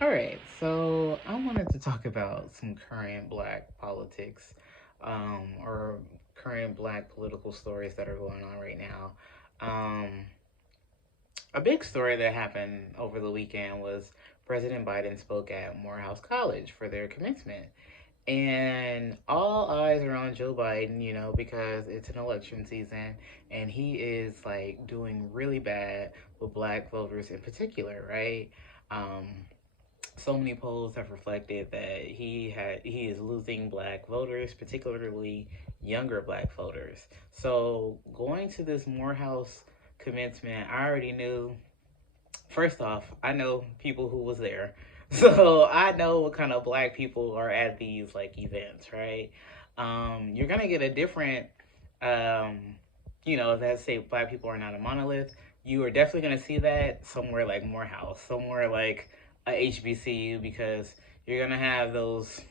All right, so I wanted to talk about some current black politics, or current black political stories that are going on right now. Um, a big story that happened over the weekend was President Biden spoke at Morehouse College for their commencement. And all eyes are on Joe Biden, because it's an election season and he is like doing really bad with black voters in particular, right? Um, so many polls have reflected that he is losing black voters, particularly younger black voters. So going to this Morehouse commencement, I already knew. First off, I know people who was there, so I know what kind of black people are at these like events, right? You're gonna get a different, um, let's say black people are not a monolith. You are definitely gonna see that somewhere like Morehouse, somewhere like a HBCU, because you're gonna have those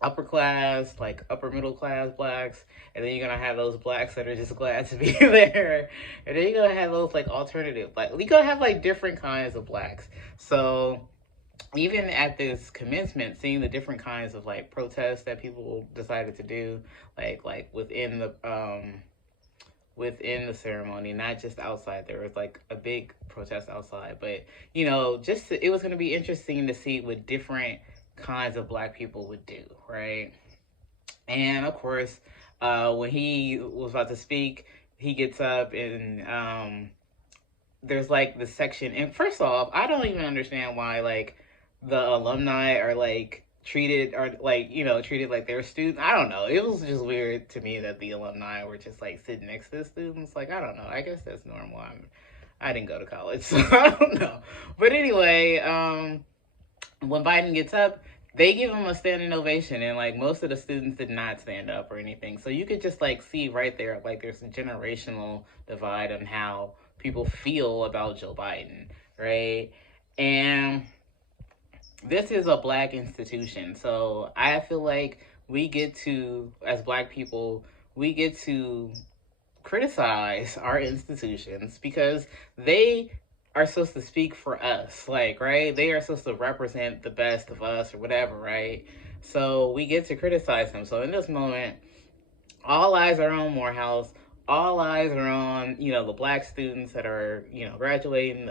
upper class, like upper middle class blacks, and then you're gonna have those blacks that are just glad to be there, and then you're gonna have those like alternative, like you're gonna have like different kinds of blacks. So even at this commencement, seeing the different kinds of like protests that people decided to do, like within the ceremony, not just outside. There was like a big protest outside, but just it was going to be interesting to see what different kinds of black people would do, right? And of course, when he was about to speak, he gets up and there's like the section. And first off, I don't even understand why like the alumni are like treated like they're students. I don't know. It was just weird to me that the alumni were just like sitting next to the students. Like, I don't know. I guess that's normal. I didn't go to college, so I don't know. But anyway, when Biden gets up, they give him a standing ovation, and like most of the students did not stand up or anything. So you could just like see right there, like there's a generational divide on how people feel about Joe Biden, right? And this is a black institution, so I feel like we get to, as black people, we get to criticize our institutions because they are supposed to speak for us, like, right? They are supposed to represent the best of us or whatever, right? So we get to criticize them. So in this moment, all eyes are on Morehouse. All eyes are on, the black students that are, graduating,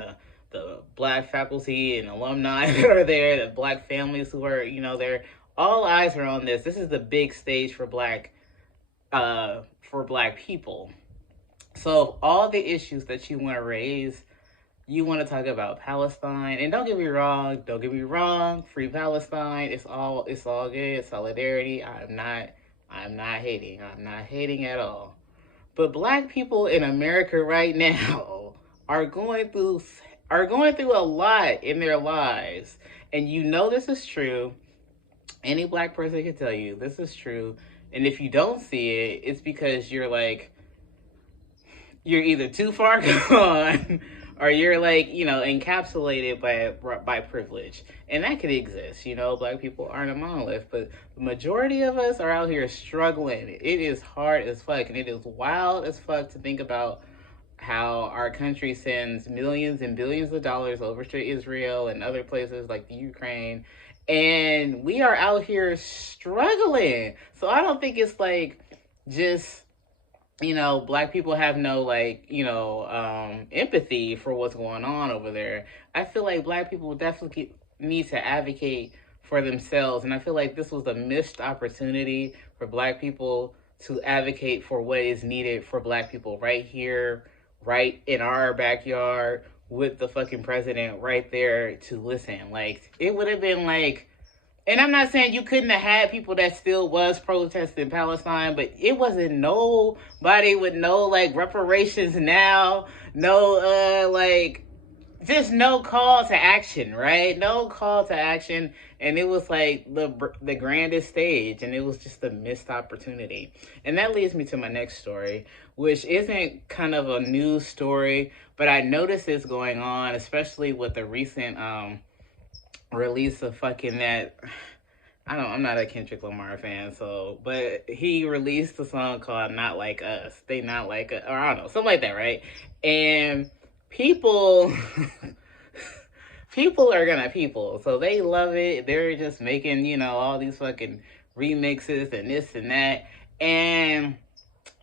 the black faculty and alumni that are there, the black families who are, there. All eyes are on this. This is the big stage for black people. So all the issues that you want to raise, you want to talk about Palestine, and don't get me wrong, free Palestine. It's all good. Solidarity. I'm not hating. I'm not hating at all. But black people in America right now are going through are going through a lot in their lives. And this is true. Any black person can tell you this is true. And if you don't see it, it's because you're either too far gone or you're like encapsulated by privilege, and that could exist. Black people aren't a monolith, but the majority of us are out here struggling. It is hard as fuck, and it is wild as fuck to think about how our country sends millions and billions of dollars over to Israel and other places like the Ukraine, and we are out here struggling. So I don't think it's like just black people have no like empathy for what's going on over there. I feel like black people definitely need to advocate for themselves, and I feel like this was a missed opportunity for black people to advocate for what is needed for black people right here, right in our backyard, with the fucking president right there to listen. Like, it would have been like, and I'm not saying you couldn't have had people that still was protesting Palestine, but it wasn't nobody with no like reparations now, no like just no call to action, right? No call to action, and it was like the grandest stage, and it was just a missed opportunity. And that leads me to my next story, which isn't kind of a news story, but I noticed this going on, especially with the recent release of fucking that. I'm not a Kendrick Lamar fan, so, but he released a song called Not Like Us. They Not Like Us, or I don't know, something like that, right? And people, people are gonna people. So they love it. They're just making, all these fucking remixes and this and that. And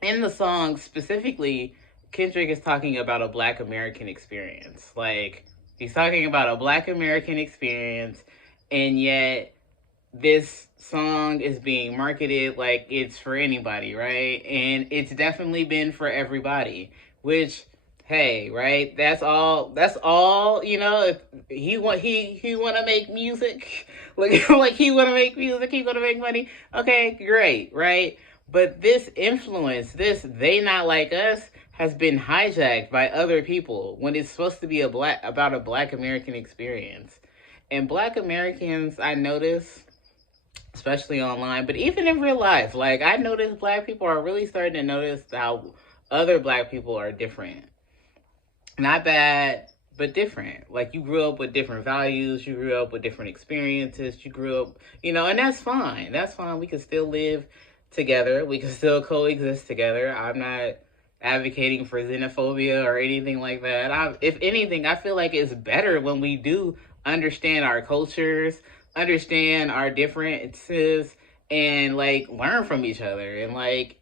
in the song specifically, Kendrick is talking about a Black American experience. Like, he's talking about a Black American experience, and yet this song is being marketed like it's for anybody, right? And it's definitely been for everybody, which, hey, right? That's all, if he want to make music, like he want to make music, he want to make money. Okay, great, right? But this influence, this they not like us, has been hijacked by other people when it's supposed to be about a Black American experience. And Black Americans, I notice, especially online, but even in real life, like I notice Black people are really starting to notice how other Black people are different. Not bad, but different. Like, you grew up with different values, you grew up with different experiences, you grew up, and that's fine. That's fine. We can still live together. We can still coexist together. I'm not advocating for xenophobia or anything like that. If anything, I feel like it's better when we do understand our cultures, understand our differences, and like learn from each other. And like,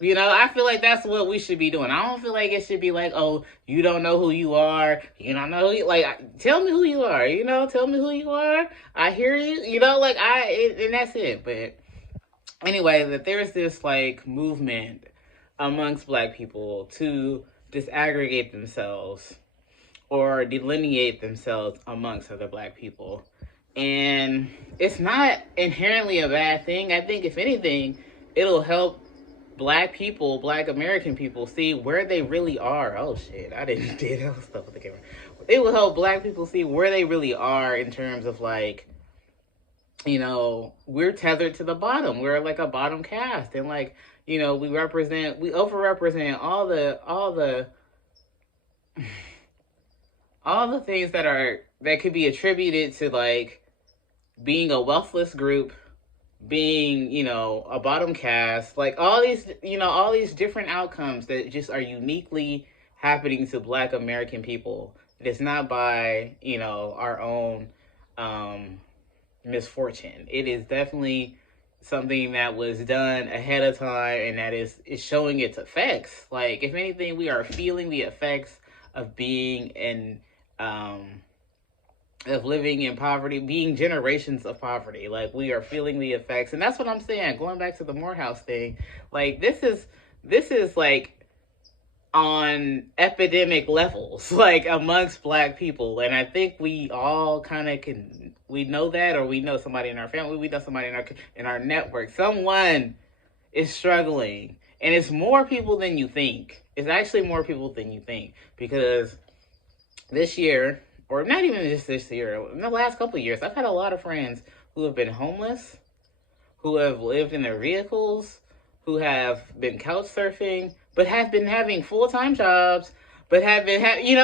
I feel like that's what we should be doing. I don't feel like it should be like, oh, you don't know who you are. You don't know tell me who you are. Tell me who you are. I hear you. And that's it. But anyway, that there's this like movement amongst Black people to disaggregate themselves or delineate themselves amongst other Black people. And it's not inherently a bad thing. I think if anything, it'll help Black people, Black American people, see where they really are. Oh shit, I didn't do that stuff with the camera. It will help Black people see where they really are in terms of like, we're tethered to the bottom. We're like a bottom caste, and like, we overrepresent all the things that could be attributed to like being a wealthless group, being, a bottom caste, like all these different outcomes that just are uniquely happening to Black American people. It's not by, our own misfortune. It is definitely something that was done ahead of time, and that is showing its effects. Like, if anything, we are feeling the effects of being in of living in poverty, being generations of poverty. Like, we are feeling the effects. And that's what I'm saying. Going back to the Morehouse thing, like, this is like on epidemic levels, like amongst Black people. And I think we all kind of we know that, or we know somebody in our family, we know somebody in our network. Someone is struggling. And it's more people than you think. It's actually more people than you think. Because this year, or not even just this year, in the last couple of years, I've had a lot of friends who have been homeless, who have lived in their vehicles, who have been couch surfing, but have been having full-time jobs, but have been,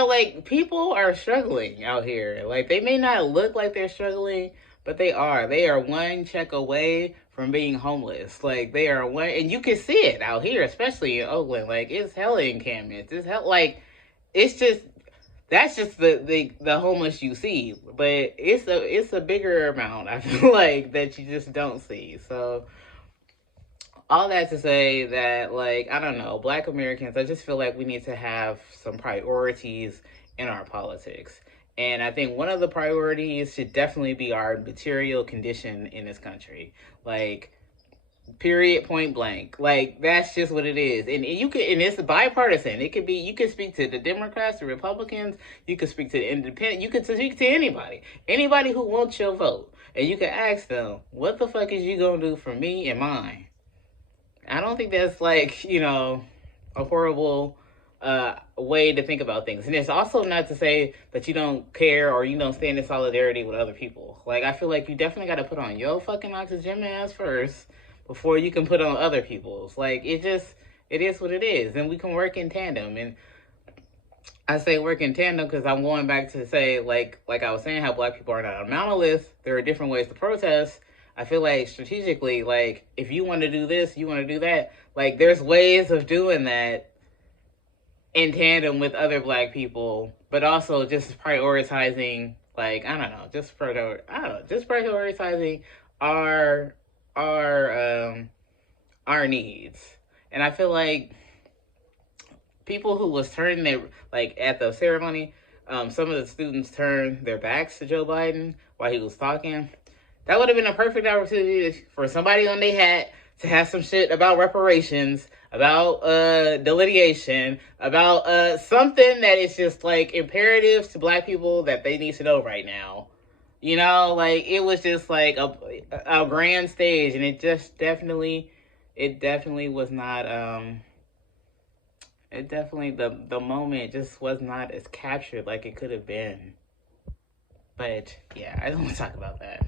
like, people are struggling out here. Like, they may not look like they're struggling, but they are. They are one check away from being homeless. Like, they are one, and you can see it out here, especially in Oakland. Like, it's hella encampments. It's hella, like, it's just, that's just the homeless you see, but it's a bigger amount, I feel like, that you just don't see. So all that to say that, like, I don't know, Black Americans, I just feel like we need to have some priorities in our politics. And I think one of the priorities should definitely be our material condition in this country. Like, period, point blank. Like, that's just what it is. And it's bipartisan. It could be, you can speak to the Democrats, the Republicans, you can speak to the independent, you can speak to anybody who wants your vote. And you can ask them, what the fuck is you gonna do for me and mine? I don't think that's like, a horrible way to think about things. And it's also not to say that you don't care or you don't stand in solidarity with other people. Like, I feel like you definitely got to put on your fucking oxygen mask first before you can put on other people's. Like, it is what it is. And we can work in tandem. And I say work in tandem because I'm going back to say, like I was saying, how Black people are not on monolith. There are different ways to protest. I feel like strategically, like, if you want to do this, you want to do that, like, there's ways of doing that in tandem with other Black people, but also just prioritizing, Like, I don't know, just prioritizing our our our needs. And I feel like people who was turning their, like, at the ceremony, some of the students turned their backs to Joe Biden while he was talking. That would have been a perfect opportunity for somebody on their hat to have some shit about reparations, about delineation, about something that is just like imperative to Black people that they need to know right now. You know, like, it was just like a grand stage, and it definitely was not. It definitely, the moment just was not as captured like it could have been. But yeah, I don't want to talk about that.